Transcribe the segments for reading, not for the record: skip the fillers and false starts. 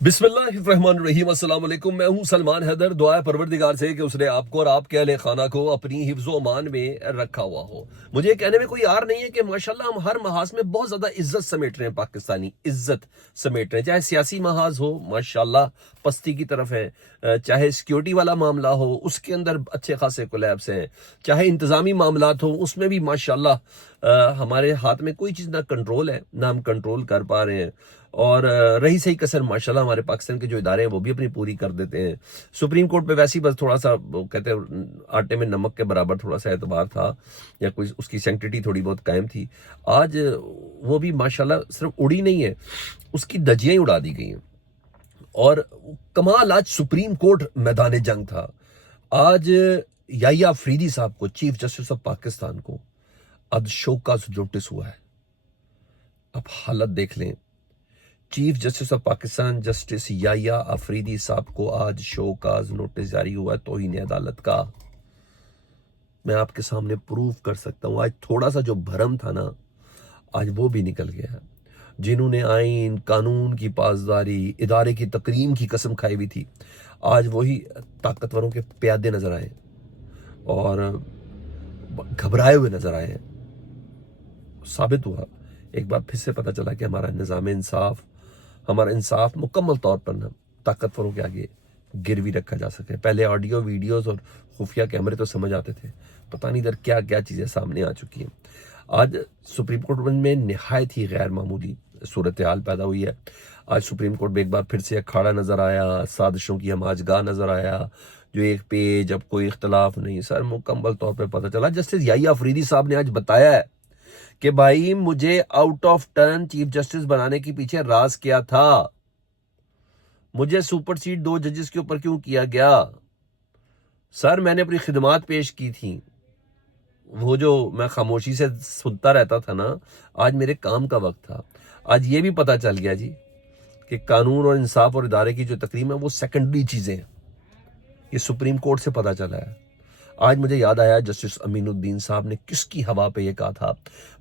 बिस्मिल्लाहिर्रहमानिर्रहीम, अस्सलाम वालेकुम। मैं हूं सलमान हैदर। दुआ है परवरदिगार से कि उसने आपको और आपके अहले खाना को अपनी हिफ्ज़ो अमान में रखा हुआ हो। मुझे कहने में कोई यार नहीं है कि माशाल्लाह हम हर महाज में बहुत ज़्यादा इज्जत समेट रहे हैं, पाकिस्तानी इज्जत समेट रहे हैं। चाहे सियासी महाज हो, माशाल्लाह पस्ती की तरफ है, चाहे सिक्योरिटी वाला मामला हो, उसके अंदर अच्छे खासे कोलैब्स हैं, चाहे इंतज़ामी मामलात हो, उसमें भी माशाल्लाह हमारे हाथ में कोई चीज़ ना कंट्रोल है, ना हम कंट्रोल कर पा रहे हैं। और रही सही कसर माशाल्लाह हमारे पाकिस्तान के जो इदारे हैं वो भी अपनी पूरी कर देते हैं। सुप्रीम कोर्ट पे वैसे ही बस थोड़ा सा वो कहते हैं आटे में नमक के बराबर थोड़ा सा एतबार था, या कोई उसकी सेंक्टिटी थोड़ी बहुत कायम थी। आज वो भी माशाल्लाह सिर्फ उड़ी नहीं है, उसकी धज्जियां ही उड़ा दी गई हैं। और कमाल, आज सुप्रीम कोर्ट मैदान जंग था। आज याहिया अफरीदी साहब को, चीफ जस्टिस ऑफ पाकिस्तान को, आज शोकॉज नोटिस हुआ है। अब हालत देख लें, chief justice of Pakistan justice Yahya Afridi साहब को आज शोकॉज नोटिस जारी हुआ है तौहीन अदालत का। मैं आपके सामने प्रूफ कर सकता हूं, आज थोड़ा सा जो भरम था ना, आज वो भी निकल गया है। जिन्होंने आइन कानून की पासदारी, इदारे की तकरीम की कसम खाई हुई थी, आज वही ताकतवरों के प्यादे नजर आए और घबराए हुए नजर आए हैं। साबित हुआ, एक बार फिर से पता चला कि हमारा निज़ाम इंसाफ, हमारा इंसाफ मुकम्मल तौर पर ना ताकतवरों के आगे गिरवी रखा जा सके। पहले ऑडियो वीडियोस और खुफिया कैमरे तो समझ आते थे, पता नहीं इधर क्या क्या चीज़ें सामने आ चुकी हैं। आज सुप्रीम कोर्ट में निहायत ही गैर मामूली सूरत हाल पैदा हुई है। आज सुप्रीम कोर्ट में एक बार फिर से अखाड़ा नजर आया, साजिशों की हमाजगाह नजर आया। जो एक पेज, अब कोई इख्तलाफ नहीं सर, मुकम्मल तौर पर पता चला। जस्टिस याहिया अफरीदी साहब ने आज बताया है कि भाई मुझे out of turn chief justice बनाने के पीछे राज क्या था, मुझे सुपरसीड 2 जजेस के ऊपर क्यों किया गया। सर मैंने अपनी खिदमात पेश की थी, वो जो मैं खामोशी से सुनता रहता था ना, आज मेरे काम का वक्त था। आज ये भी पता चल गया जी कि कानून और इंसाफ और इदारे की जो तकरीम है वो सेकेंडरी चीजें हैं। ये सुप्रीम कोर्ट से पता चला है। आज मुझे याद आया जस्टिस अमीनुद्दीन साहब ने किसकी हवा पे ये कहा था।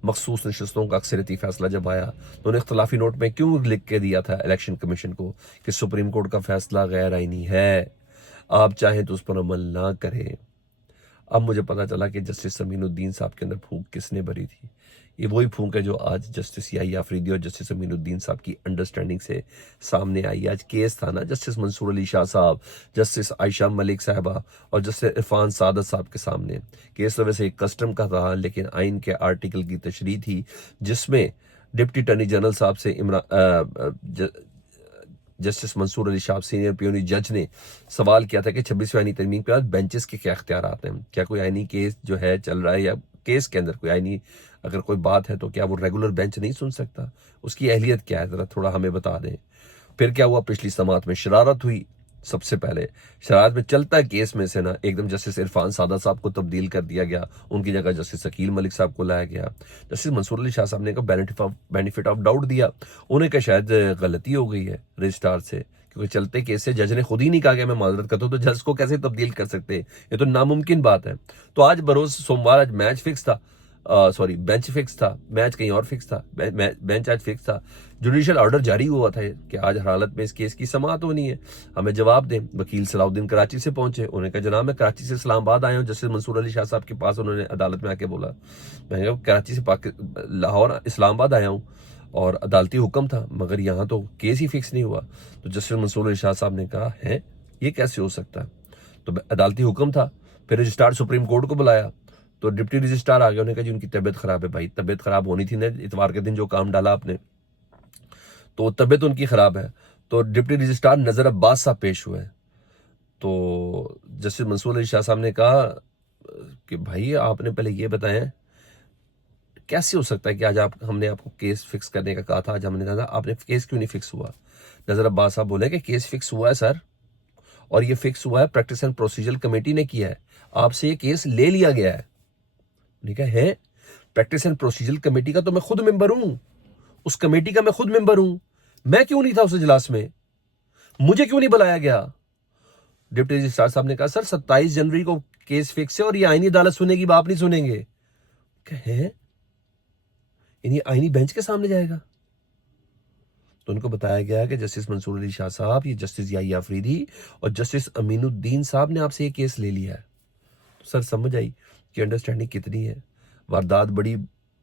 मखसूस नशस्तों का अक्सरियती फैसला जब आया तो उन्हें इख्तलाफी नोट में क्यों लिख के दिया था इलेक्शन कमीशन को कि सुप्रीम कोर्ट का फैसला गैर आईनी है, आप चाहें तो उस पर अमल ना करें। अब मुझे पता चला कि जस्टिस अमीनुद्दीन साहब के अंदर फूंक किसने भरी थी। ये वही फूंक है जो आज जस्टिस याहिया अफरीदी और जस्टिस अमीनुद्दीन साहब की अंडरस्टैंडिंग से सामने आई। आज केस था ना जस्टिस मंसूर अली शाह साहब, जस्टिस आयशा मलिक साहबा और जस्टिस इरफान सादत साहब के सामने। केस तो वैसे एक कस्टम का था, लेकिन आइन के आर्टिकल की तशरीह थी जिसमें डिप्टी अटॉर्नी जनरल साहब से justice Mansoor Ali Shah senior puisne जज ने सवाल किया था कि 26वीं आईनी तरमीम के बाद बेंचेस के क्या इख्तियार आते हैं, क्या कोई आईनी केस जो है चल रहा है या केस के अंदर कोई आईनी अगर कोई बात है तो क्या वो रेगुलर बेंच नहीं सुन सकता, उसकी अहलियत क्या है, जरा थोड़ा हमें बता दें। फिर क्या हुआ, पिछली समात में शरारत हुई। सबसे पहले शरारत में चलता केस में से ना एकदम जस्टिस इरफान सादत साहब को तब्दील कर दिया गया, उनकी जगह जस्टिस शकील मलिक साहब को लाया गया। जस्टिस मंसूर अली शाह साहब ने बेनिफिट ऑफ डाउट दिया, उन्हें क्या शायद गलती हो गई है रजिस्ट्रार से, क्योंकि चलते केस से जज ने खुद ही नहीं कहा कि मैं माजरत करता हूं, तो जज को कैसे तब्दील कर सकते हैं, ये तो नामुमकिन बात है। तो आज बरोज सोमवार, आज मैच फिक्स था, सॉरी बेंच फिक्स था, मैच कहीं और फिक्स था, बेंच आज फिक्स था। जुडिशियल ऑर्डर जारी हुआ था कि आज हर हालत में इस केस की समाअत होनी है, हमें जवाब दें। वकील सलाउद्दीन कराची से पहुंचे, उन्होंने कहा जनाब मैं कराची से इस्लामाबाद आया हूं। जस्टिस मंसूर अली शाह साहब के पास उन्होंने अदालत में आके बोला, मैं कहा कराची से लाहौर इस्लामाबाद आया हूँ और अदालती हुक्म था, मगर यहाँ तो केस ही फिक्स नहीं हुआ। तो जस्टिस मंसूर अली शाह साहब ने कहा है ये कैसे हो सकता है, तो अदालती हुक्म था। फिर रजिस्ट्रार सुप्रीम कोर्ट को बुलाया तो डिप्टी रजिस्ट्रार आ गया, उन्होंने कहा जी उनकी तबीयत खराब है। भाई तबीयत खराब होनी थी ना, इतवार के दिन जो काम डाला आपने, तो तबीयत उनकी खराब है। तो डिप्टी रजिस्ट्रार नजर अब्बास साहब पेश हुए। तो जस्टिस मंसूर अली शाह साहब ने कहा कि भाई आपने पहले ये बताएं कैसे हो सकता है कि आज हमने आपको केस फिक्स करने का कहा था, आज हमने कहा आपने केस क्यों नहीं फिक्स हुआ। नजर अब्बास साहब बोले कि केस फिक्स हुआ है सर, और ये फिक्स हुआ है प्रैक्टिस एंड प्रोसीजर कमेटी ने किया है, आपसे ये केस ले लिया गया है। ठीक है, प्रैक्टिस एंड प्रोसीजर कमेटी का तो मैं खुद मेंबर हूं, उस कमेटी का मैं खुद मेंबर हूं, मैं क्यों नहीं था उस इजलास में, मुझे क्यों नहीं बुलाया गया। डिप्टी रजिस्ट्रार साहब ने कहा सर 27 जनवरी को केस फिक्स है और ये आईनी अदालत सुनेगी, आप नहीं सुनेंगे। कहे आईनी बेंच के सामने जाएगा। तो उनको बताया गया कि जस्टिस मंसूर अली शाह साहब, ये जस्टिस याहिया अफरीदी और जस्टिस अमीनुद्दीन साहब ने आपसे ये केस ले लिया है। तो सर समझ आई कि अंडरस्टैंडिंग कितनी है। वारदात बड़ी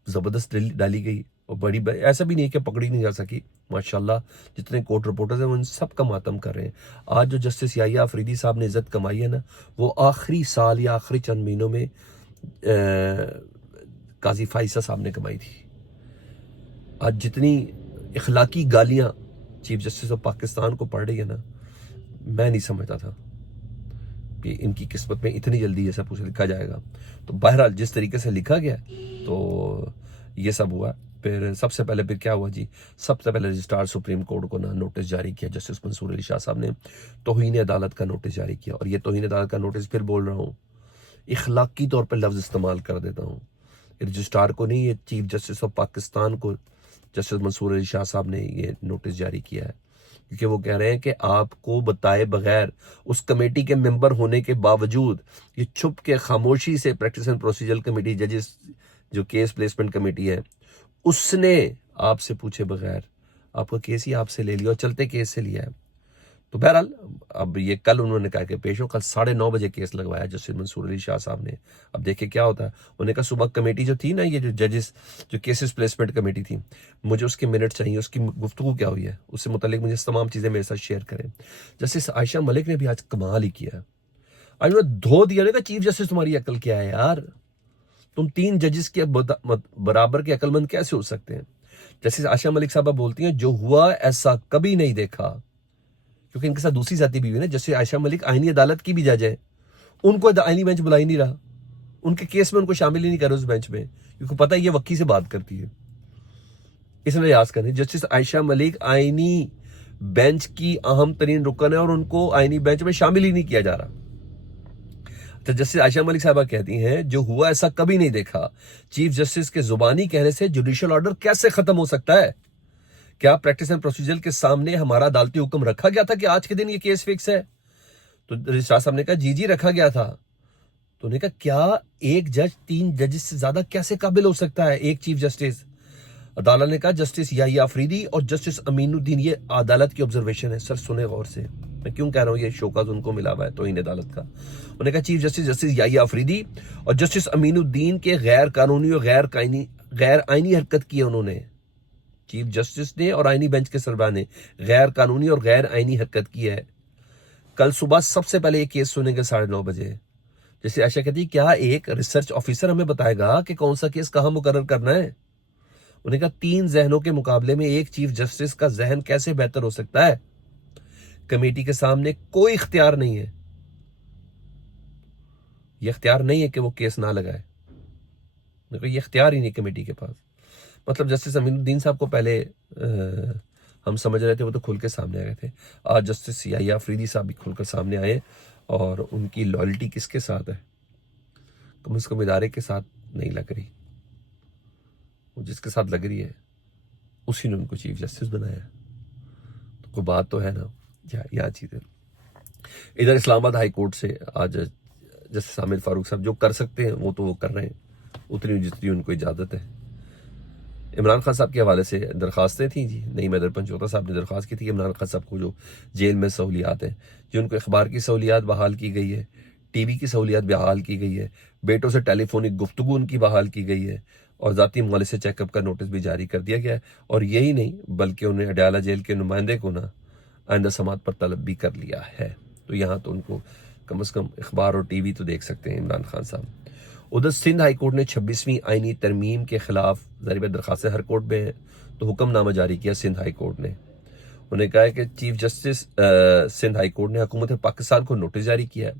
ज़बरदस्त डाली गई और ऐसा भी नहीं कि पकड़ी नहीं जा सकी। माशाल्लाह जितने कोर्ट रिपोर्टर्स हैं वो इन सब का मातम कर रहे हैं। आज जो जस्टिस याहिया अफरीदी साहब ने इज्जत कमाई है ना, वो आखिरी साल या आखिरी चंद महीनों में काजी फाइसा साहब ने कमाई थी। आज जितनी इखलाकी गालियां चीफ जस्टिस ऑफ पाकिस्तान को पड़ रही है ना, मैं नहीं समझता था कि इनकी किस्मत में इतनी जल्दी ये सब कुछ लिखा जाएगा। तो बहरहाल जिस तरीके से लिखा गया तो ये सब हुआ। फिर सबसे पहले फिर क्या हुआ जी, सबसे पहले रजिस्ट्रार सुप्रीम कोर्ट को ना नोटिस जारी किया जस्टिस मंसूर अली शाह साहब ने, तौहीन अदालत का नोटिस जारी किया। और ये तौहीन अदालत का नोटिस फिर बोल रहा हूँ, इखलाकी तौर पर लफ्ज़ इस्तेमाल कर देता हूँ, रजिस्ट्रार को नहीं, ये चीफ जस्टिस ऑफ पाकिस्तान को जस्टिस मंसूर अली शाह साहब ने ये नोटिस जारी किया है। क्योंकि वो कह रहे हैं कि आपको बताए बगैर उस कमेटी के मेंबर होने के बावजूद ये छुप के खामोशी से प्रैक्टिस एंड प्रोसीजर कमेटी, जजेस जो केस प्लेसमेंट कमेटी है, उसने आपसे पूछे बगैर आपका केस ही आपसे ले लिया और चलते केस से लिया है। तो बहरहाल अब ये कल उन्होंने कहा कि पेश हो, कल 9:30 बजे केस लगवाया जस्टिस मंसूर अली शाह साहब ने। अब देखिए क्या होता है। उन्होंने कहा सुबह कमेटी जो थी ना, ये जो जजेस जो केसेस प्लेसमेंट कमेटी थी, मुझे उसके मिनट चाहिए, उसकी गुफ्तगू क्या हुई है, उससे मुतालिक मुझे तमाम चीज़ें मेरे साथ शेयर करें। जस्टिस आयशा मलिक ने भी आज कमाल ही किया। आज उन्होंने धो दिया ना, चीफ जस्टिस तुम्हारी अकल क्या है यार, तुम 3 जजेस के बराबर के अकलमंद कैसे हो सकते हैं। जस्टिस आयशा मलिक साहबा बोलती हैं जो हुआ ऐसा कभी नहीं देखा, क्योंकि इनके साथ दूसरी जाति भी हुई ना। जैसे आयशा मलिक आईनी अदालत की भी जज है, उनको आईनी बेंच बुला ही नहीं रहा, उनके केस में उनको शामिल ही नहीं कर उस बेंच में, क्योंकि पता है ये वकी से बात करती है। इसलिए याद करें, जस्टिस आयशा मलिक आईनी बेंच की अहम तरीन रुकन है और उनको आईनी बेंच में शामिल ही नहीं किया जा रहा। तो जस्टिस आयशा मलिक साहबा कहती हैं जो हुआ ऐसा कभी नहीं देखा। चीफ जस्टिस के जुबानी कहने से जुडिशियल ऑर्डर कैसे खत्म हो सकता है? क्या प्रैक्टिस एंड प्रोसीजर के सामने हमारा अदालती हुक्म रखा गया था कि आज के दिन ये केस फिक्स है? तो रजिस्ट्रार साहब ने कहा जी रखा गया था। तो उन्होंने कहा क्या एक जज 3 जजेस से ज्यादा कैसे काबिल हो सकता है, एक चीफ जस्टिस? अदालत ने कहा जस्टिस याहिया अफरीदी और जस्टिस अमीनुद्दीन, ये अदालत की ऑब्जर्वेशन है। सर सुने गौर से, मैं क्यों कह रहा हूं ये शोकाज उनको मिला हुआ है तौहीन अदालत का। उन्होंने कहा चीफ जस्टिस याहिया अफरीदी और जस्टिस अमीनुद्दीन के गैर कानूनी और गैर आईनी हरकत की है उन्होंने। चीफ जस्टिस ने और आईनी बेंच के सरबराह ने गैर कानूनी और गैर आईनी हरकत की है। कल सुबह सबसे पहले ये केस सुनेंगे 9:30 बजे। जैसे आशा कहती है क्या एक रिसर्च ऑफिसर हमें बताएगा कि कौन सा केस कहां मुकर्रर करना है? उन्होंने कहा 3 जहनों के मुकाबले में एक चीफ जस्टिस का जहन कैसे बेहतर हो सकता है? कमेटी के सामने कोई इख्तियार नहीं है, यह इख्तियार नहीं है कि वो केस ना लगाए, देखो ये इख्तियार ही नहीं कमेटी के पास। मतलब जस्टिस अमीनुद्दीन साहब को पहले हम समझ रहे थे वो तो खुल के सामने आ गए थे। आज जस्टिस याहिया अफरीदी साहब भी खुलकर सामने आए और उनकी लॉयल्टी किसके साथ है? कम से कम इदारे के साथ नहीं लग रही, वो जिसके साथ लग रही है उसी ने उनको चीफ जस्टिस बनाया। तो कोई बात तो है ना, यहाँ चीज़ें। इधर इस्लामाबाद हाई कोर्ट से आज जस्टिस आमिर फारूक साहब जो कर सकते हैं वो तो वो कर रहे हैं, उतनी जितनी उनको इजाज़त है। इमरान खान साहब के हवाले से दरखास्तें थी जी, नईम हैदर पंचोता साहब ने दरख्वास्त की थी कि इमरान खान साहब को जो जेल में सहूलियात हैं, जो उनको अखबार की सहूलियात बहाल की गई है, टीवी की सहूलियात बहाल की गई है, बेटों से टेलीफोनिक गुफ्तगू उनकी बहाल की गई है और ज़ाती मामले से चेकअप का नोटिस भी जारी कर दिया गया है। और यही नहीं बल्कि उन्हें अडयाला जेल के नुमाइंदे को ना आइंदा समात पर तलब भी कर लिया है। तो यहाँ तो उनको कम से कम अखबार और टीवी तो देख सकते हैं इमरान खान साहब। उधर सिंध हाई कोर्ट ने 26वीं आईनी तरमीम के खिलाफ ज़ाहिर दरखास्तें हर कोर्ट में हैं, तो हुक्मनामा जारी किया सिंध हाई कोर्ट ने। उन्होंने कहा है कि chief justice Sindh high court ने हुकूमत पाकिस्तान को नोटिस जारी किया है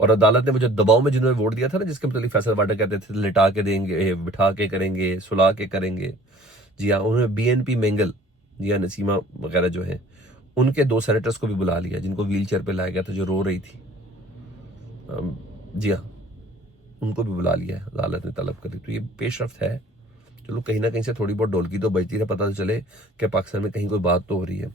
और अदालत ने वो जो दबाव में जिन्होंने वोट दिया था ना, जिसके मतलब फैसल वाडा कहते थे लिटा के देंगे, बिठा के करेंगे, सुला के करेंगे, जी हाँ, उन्होंने BNP मेंगल, जी हाँ, नसीमा वगैरह जो हैं, उनके 2 सेनेटर्स को भी बुला लिया जिनको व्हील चेयर पर लाया गया था, जो रो रही थी, जी हाँ, उनको भी बुला लिया है, अदालत ने तलब करी। तो ये पेशरफ्त है। चलो कहीं ना कहीं से थोड़ी बहुत ढोलकी तो बजती रहे, पता तो चले कि पाकिस्तान में कहीं कोई बात तो हो रही है।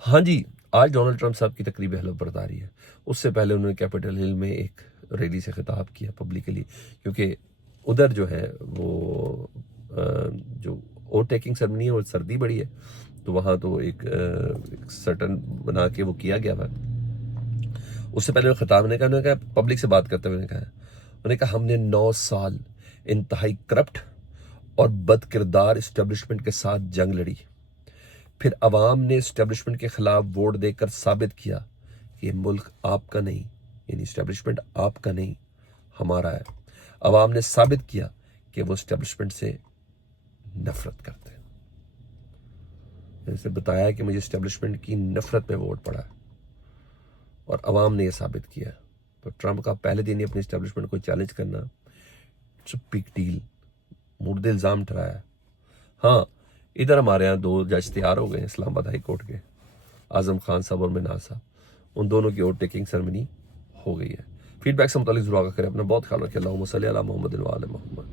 हाँ जी, आज डोनाल्ड ट्रंप साहब की तकरीब हलफ बर्दारी है। उससे पहले उन्होंने कैपिटल हिल में एक रैली से खिताब किया पब्लिकली, क्योंकि उधर जो है वो जो ओवर टेकिंग सेरेमनी है, वो सर्दी बड़ी है, तो वहाँ तो एक सर्टन बना के वो किया गया था। उससे पहले मैं खिताब ने कहा पब्लिक से बात करते हुए उन्होंने कहा हमने 9 साल इंतहाई करप्ट और बद किरदार इस्टेब्लिशमेंट के साथ जंग लड़ी, फिर अवाम ने इस्टेब्लिशमेंट के खिलाफ वोट देकर साबित किया कि मुल्क आपका नहीं, यानी इस्टेब्लिशमेंट आपका नहीं हमारा है। अवाम ने साबित किया कि वो इस्टेब्लिशमेंट से नफरत करते हैं। मैंने बताया कि मुझे इस्टेब्लिशमेंट की नफरत में वोट पड़ा है और अवाम ने यह साबित किया। तो ट्रंप का पहले दिन ही अपनी इस्टेब्लिशमेंट को चैलेंज करना इट्स अ बिग डील, मुर्दे इल्ज़ाम ठहराया। हाँ, इधर हमारे यहाँ 2 जज तैयार हो गए हैं इस्लामाबाद हाई कोर्ट के, आजम खान साहब और मिनाज साहब। उन दोनों की वोट टेकिंग सेरेमनी हो गई है। फीडबैक से मुतालिक जरूर आगा करें। अपना बहुत ख्याल रखें। अल्लाहुम्मा सल्ली अला मुहम्मद व आले मुहम्मद।